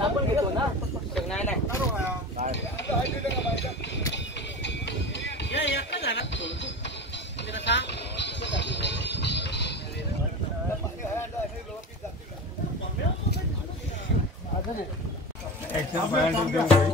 आपण घेतो ना नाही नाही निघाले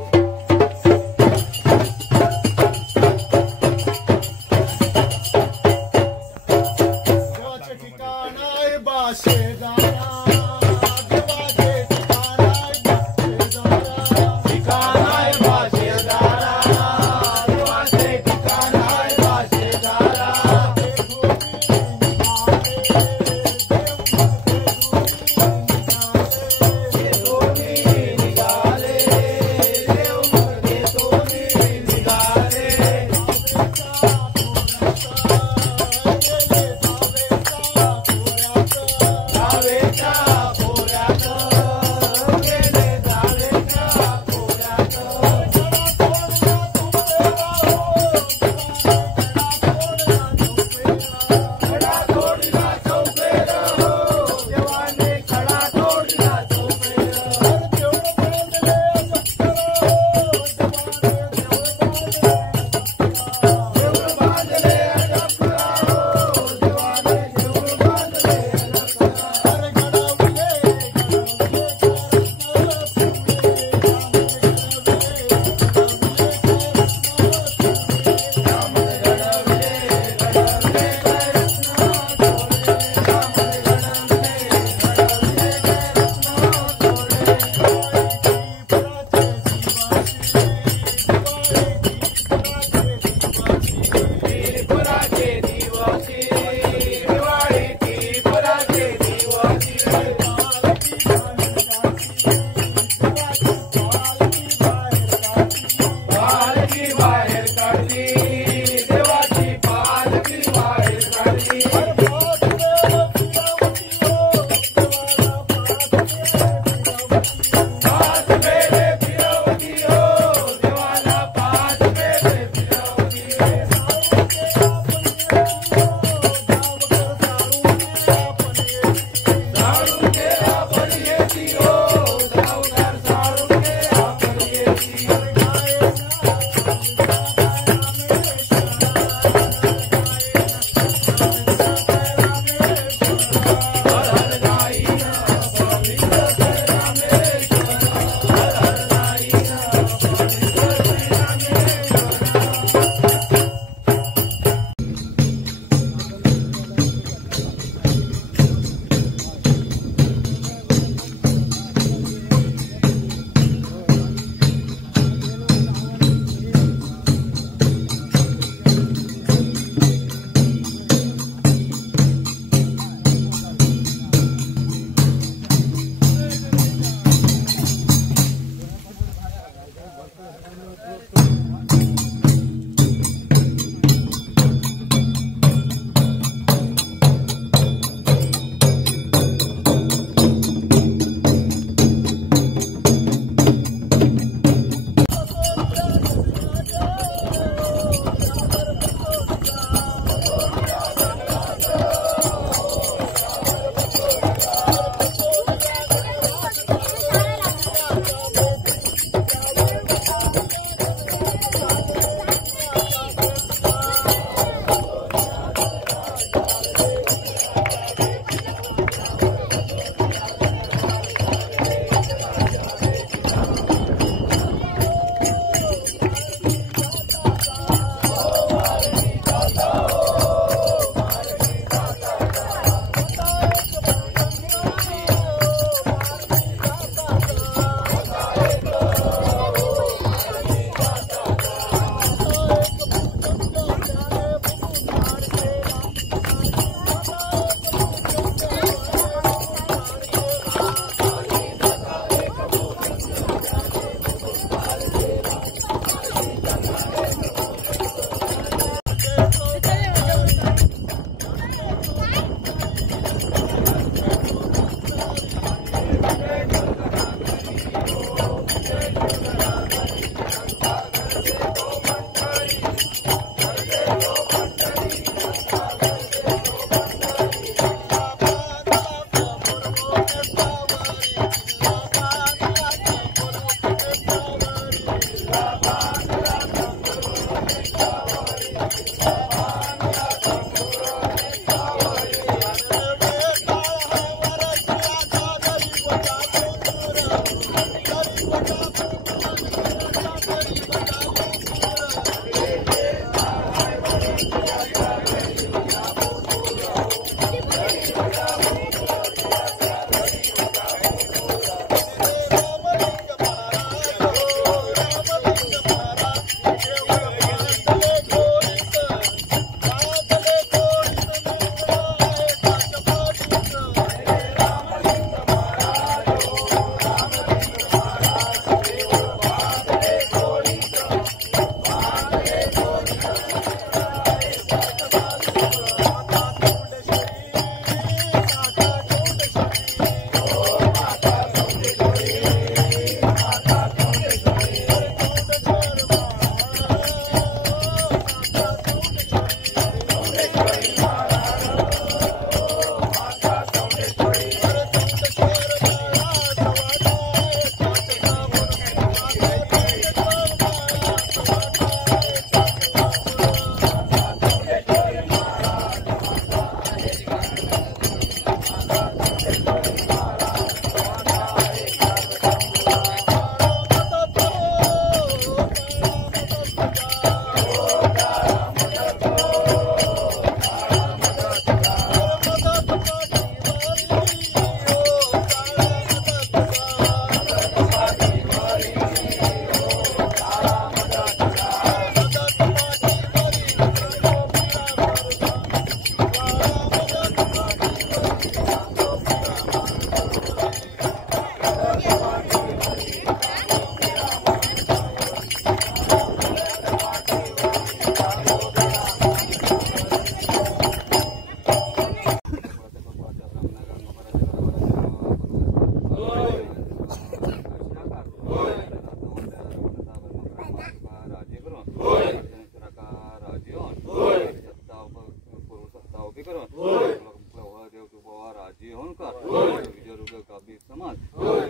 देव तू बाबा राजी होऊन कर विजय काबी समाज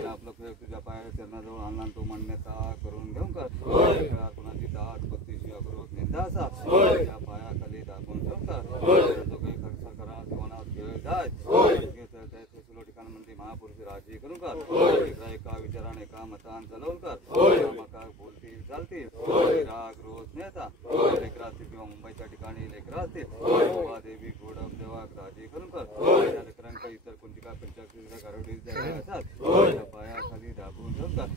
आपलं तुझ्या पाया चरणाजवळ आणला तो मान्यता करून घेऊन कर कोणाची दाट पत्तीची अग्रोध निंदा असा त्या पायाखाली दाखवून ठेवून कर जो काही खर्च करा जीवनात घेऊ जाय सुलो ठिकाण म्हणते महापुरुष राजी करून कर एका विचाराने एका मतान चालवून कर मका बोलतील चालतील राग रोज नेता लेकरा असतील किंवा मुंबईच्या ठिकाणी लेकरा असतील देवी गोडम देवा राजी करून कर लेकरांका इतर कोणती का पंचायत गारोडी असतात पायाखाली दाबून ठेवतात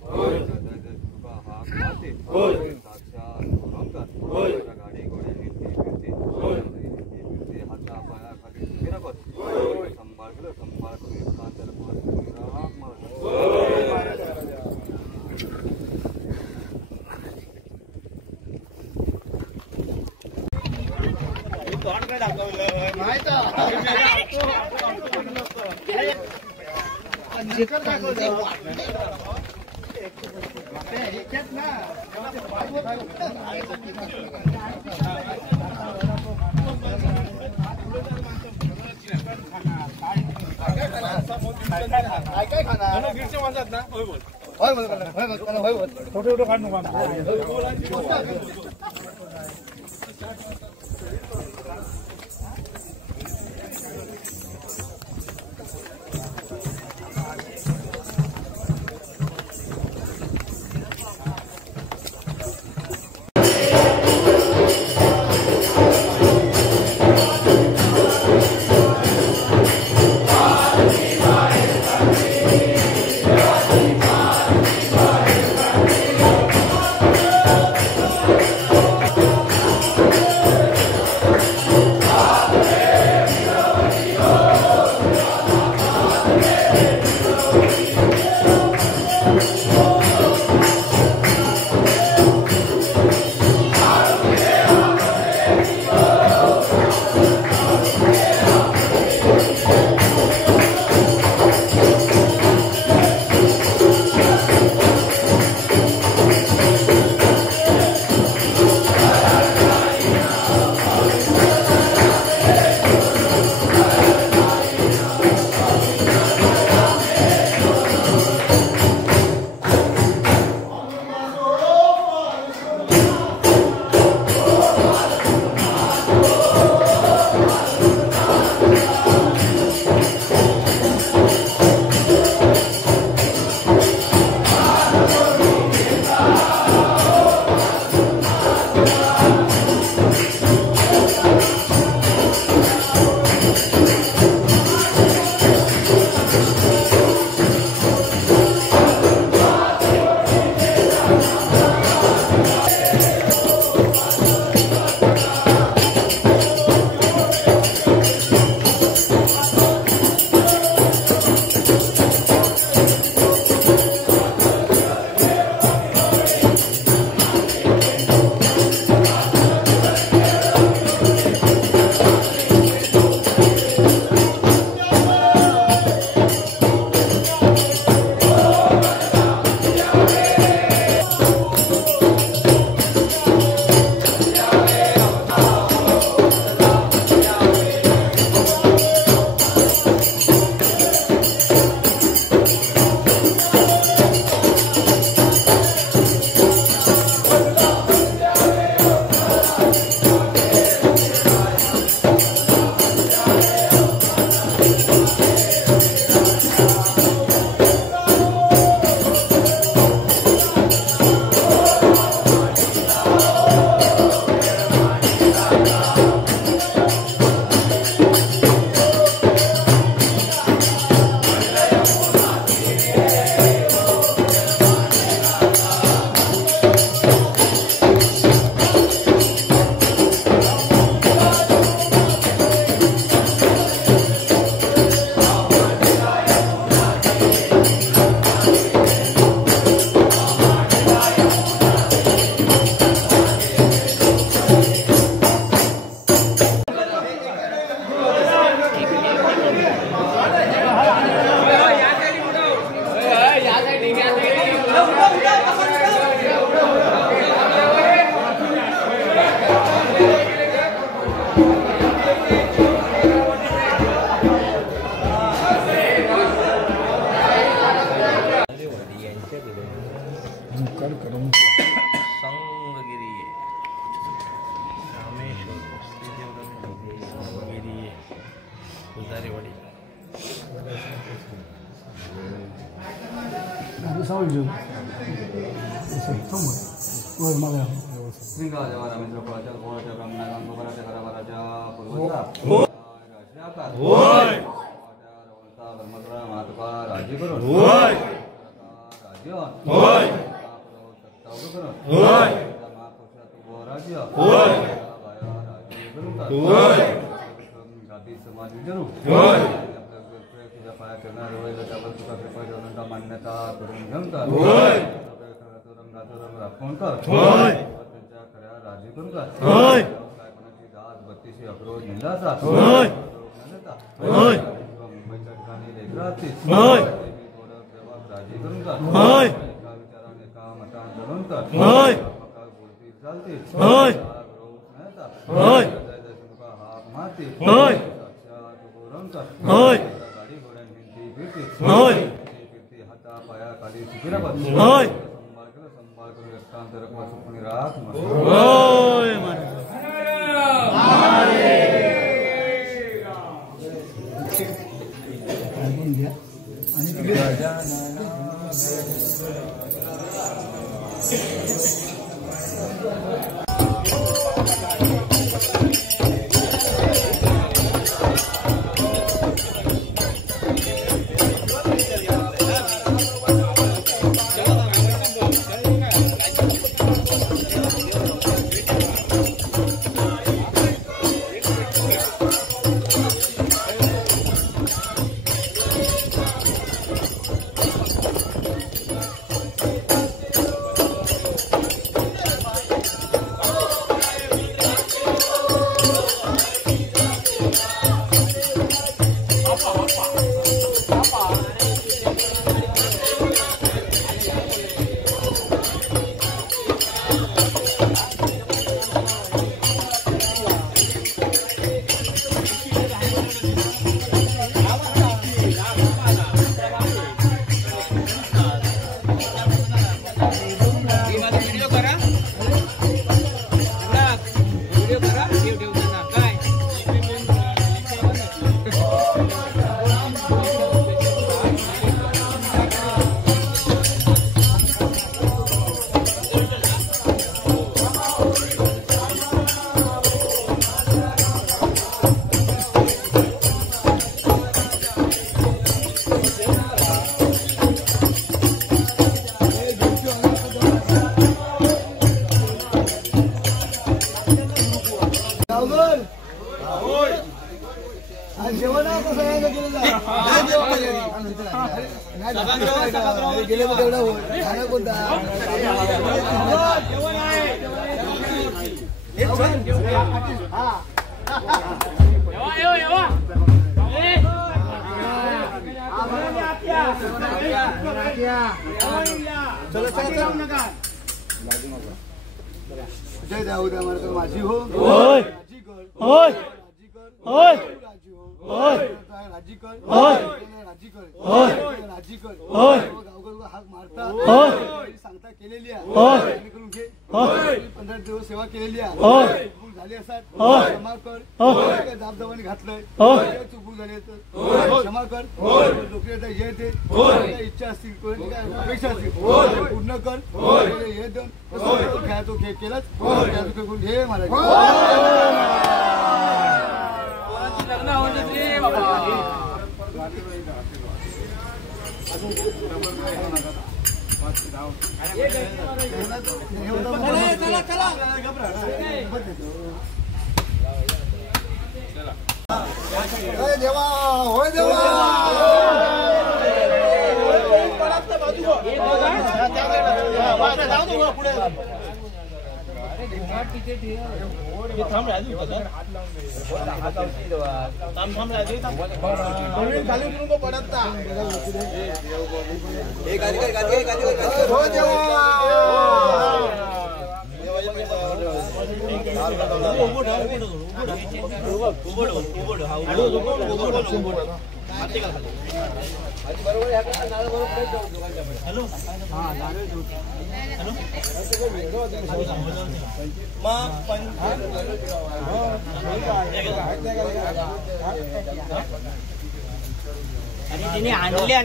तुका हाक मारते साक्षात कर गाडी घोड्याने फिरते हाता पायाखाली फिरवत संभाळ केलं संभाळ काय खाणार गिरचे म्हणतात ना होय बोल फोटो काढ नको श्रींगादेवा रामेंद्र कुळाच्या गोळाच्या ब्राह्मणा गांगोबराच्या घराभराच्या पूर्वजा राजयाकार धर्मद्रा महात्मा राजी करून राज्य महापुरुषात उभं राज्य जाती समाज विचारू तुझ्या पाया करणार त्यावर तुझा कृपा मान्यता करून घेऊन कर फोन कर त्यांच्या खऱ्या राजी करून कर काय कोणाची दास बत्तीशी अक्रोध निंदाचा मुंबईच्या ठिकाणी लेकरं असतील थोडं सेवा राजी करून कर एका विचाराने एका मतान जळून कर बोलती चालतील तुका हाक मारतील साक्षात उभं कर गाडी घोड्यान हिंदी फिरतील हाता पाया खाली सुखीला बस संभाळ करून एकांत रकमा सुखणी राख माझी हो राजी कर हाक मारता सांगता केलेली आहे करून घे 15 दिवस सेवा केलेली आहे चूक झाली असतात क्षमा कर दाबदाबाने घातलंय चूक झाली तर क्षमा कर लोकांना हे ते इच्छा असतील कोणाची काय अपेक्षा असतील पूर्ण कर हे देऊन खेळतो खेळ केलाच करून घे मला लग्न होण्याची बाबा देवा होय देवा तिने आणल्या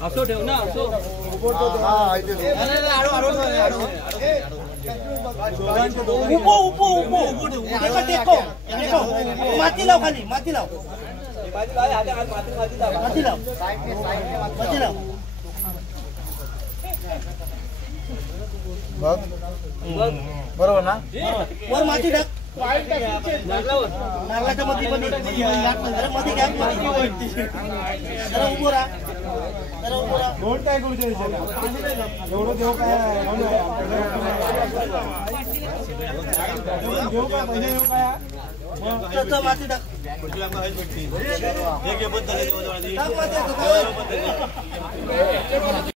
असो ठेव ना असो माती लाव खाली माती लाव माती लाव माती लाव बरोबर ना वर माती टाक नारळाच्या मध्ये पण मध्ये घ्या जरा उभो राहा जरा उभो राहा दोन काय करू एवढं देऊ काय देऊ काय पहिले देऊ काय माती टाक टाक माती